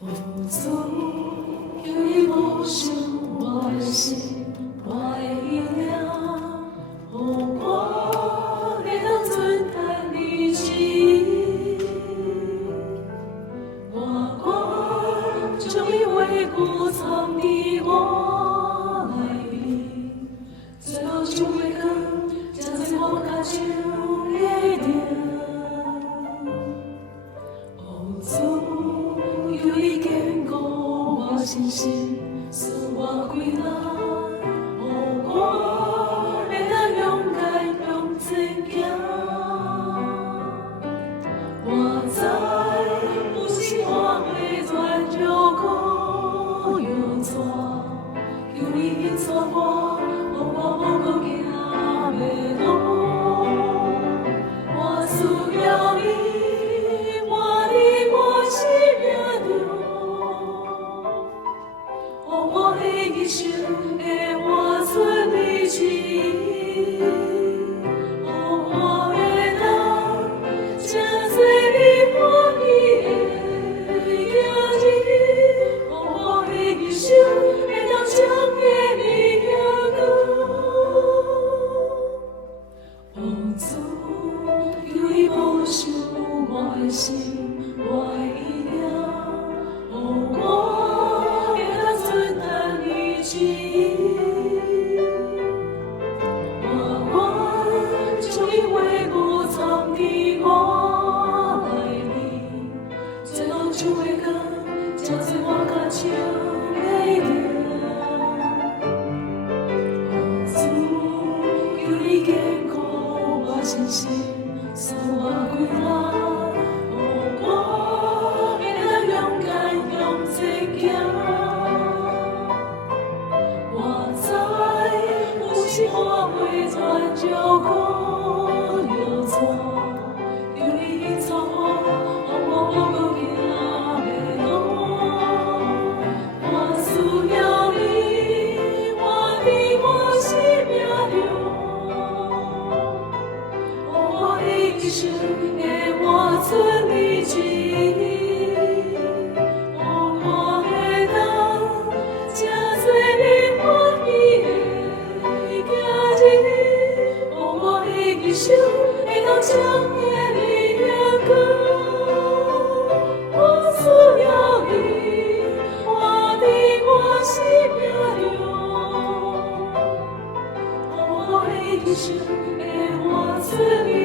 主，有你保守我的心，我的力量，我会当尊叹你旨意。我将你为故藏伫我内里，最后就会更将在我脚上的定。主，有你坚固我信心，使我归来。我会当勇敢向前行。我知不是我会全就靠有错，有你引导我，我无够行袂路。我需要你。我的一生会活出你旨意，我会当正做你欢喜的行子，我的一生会当彰显你荣耀。主，有你保守我的心，我的力量。我将你为故藏伫我内里，最后就会更将在我脚上的定。主，有你坚固我信心，使我归来。我会当勇敢向前行。我会全就靠有错，有你引导我无够行袂路。我需要你，我生命中，我的一生会活出你旨意，我会当正做你欢喜的。我的一生会当彰显你荣光。我需要你，我生命中，我的一生会活出你。